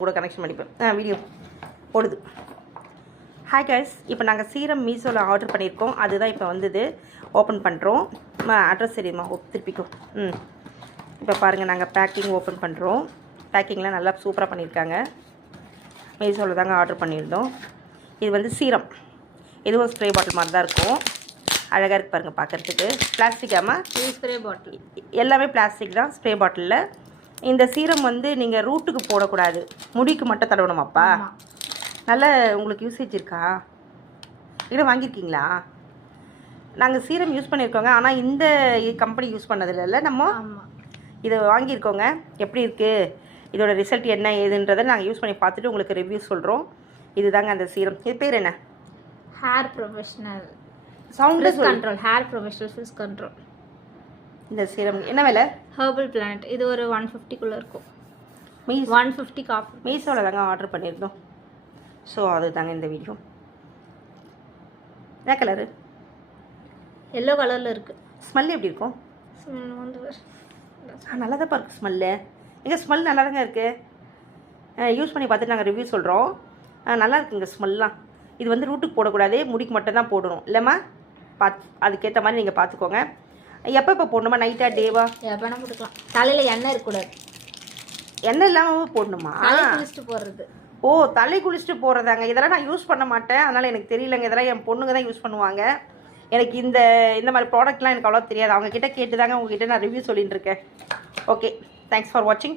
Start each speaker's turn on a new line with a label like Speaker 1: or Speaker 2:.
Speaker 1: கூட கனெக்ஷன் பண்ணிப்பேன். ஆ வீடியோ ஓடுது ஹாய் கைஸ் இப்போ நாங்கள் சீரம் மீஷோவில் ஆர்டர் பண்ணியிருக்கோம் அதுதான் இப்போ வந்தது. ஓப்பன் பண்ணுறோம் அட்ரஸ் தெரியுமா? ஓ திருப்பிக்கோ. ம். இப்போ பாருங்கள் நாங்கள் பேக்கிங் ஓப்பன் பண்ணுறோம் பேக்கிங்லாம் நல்லா சூப்பராக பண்ணியிருக்காங்க மீஷோவில் தாங்க ஆர்டர் பண்ணியிருந்தோம். இது வந்து சீரம். இதுவும் ஸ்ப்ரே பாட்டில் மாதிரி தான் இருக்கும். அழகாக இருக்கு பாருங்கள் பார்க்குறதுக்கு பிளாஸ்டிக்காமா
Speaker 2: இது ஸ்ப்ரே பாட்டில்
Speaker 1: எல்லாமே பிளாஸ்டிக் தான் ஸ்ப்ரே பாட்டிலில் இந்த சீரம் வந்து நீங்கள் ரூட்டுக்கு போடக்கூடாது. முடிக்கு மட்டும் தடவணுமாப்பா. நல்ல உங்களுக்கு யூசேஜ் இருக்கா? இல்லை வாங்கியிருக்கீங்களா? நாங்கள் சீரம் யூஸ் பண்ணியிருக்கோங்க. ஆனால் இந்த கம்பெனி யூஸ் பண்ணதில்ல நம்ம? இதை வாங்கியிருக்கோங்க. எப்படி இருக்குது இதோட ரிசல்ட் என்ன ஏதுன்றதை நாங்கள் யூஸ் பண்ணி பார்த்துட்டு உங்களுக்கு ரிவ்யூ சொல்கிறோம் இதுதாங்க அந்த சீரம். இது பேர் என்ன?
Speaker 2: Hair professional
Speaker 1: sound
Speaker 2: control hair professional frizz control
Speaker 1: இந்த சீரம் என்ன விலை?
Speaker 2: ஹெர்பல் பிளானட் இது ஒரு ஒன் ஃபிஃப்டிக்குள்ளே இருக்கும்.
Speaker 1: மீஸ்
Speaker 2: ஒன் ஃபிஃப்டி காஃபி
Speaker 1: மீஷோவில் தாங்க ஆர்டர் பண்ணியிருந்தோம். ஸோ அதுதாங்க இந்த வீடியோ என்ன கலரு
Speaker 2: எல்லோ கலரில் இருக்குது
Speaker 1: ஸ்மெல் எப்படி இருக்கும்?
Speaker 2: வந்து
Speaker 1: நல்லா தான் இருக்குது ஸ்மெல்லு எங்கள் ஸ்மெல் நல்லா தாங்க இருக்குது யூஸ் பண்ணி பார்த்துட்டு நாங்கள் ரிவ்யூ சொல்கிறோம் நல்லா இருக்குங்க ஸ்மெல்லாம் இது வந்து ரூட்டுக்கு போடக்கூடாது. முடிக்கு மட்டும் தான் போடணும். இல்லைம்மா? பார்த்து அதுக்கேற்ற மாதிரி நீங்கள் பார்த்துக்கோங்க. எப்போ எப்போ போடணுமா? நைட்டா டேவா
Speaker 2: எப்போனா போட்டுக்கலாம். தலையில் எண்ணெய் இருக்கக்கூடாது.
Speaker 1: எண்ணெய் இல்லாமல் போடணுமா?
Speaker 2: குளிச்சுட்டு போடுறது.
Speaker 1: ஓ தலை குளிச்சுட்டு போகிறதாங்க இதெல்லாம் நான் யூஸ் பண்ண மாட்டேன். அதனால் எனக்கு தெரியலங்க. இதெல்லாம் என் பொண்ணுங்க தான் யூஸ் பண்ணுவாங்க. எனக்கு இந்த இந்த மாதிரி ப்ராடக்ட்லாம் எனக்கு அவ்வளோ தெரியாது. அவங்க கிட்ட கேட்டு தாங்க உங்ககிட்ட நான் ரிவ்யூ சொல்லிட்டு இருக்கேன். ஓகே தேங்க்ஸ் ஃபார் வாட்சிங்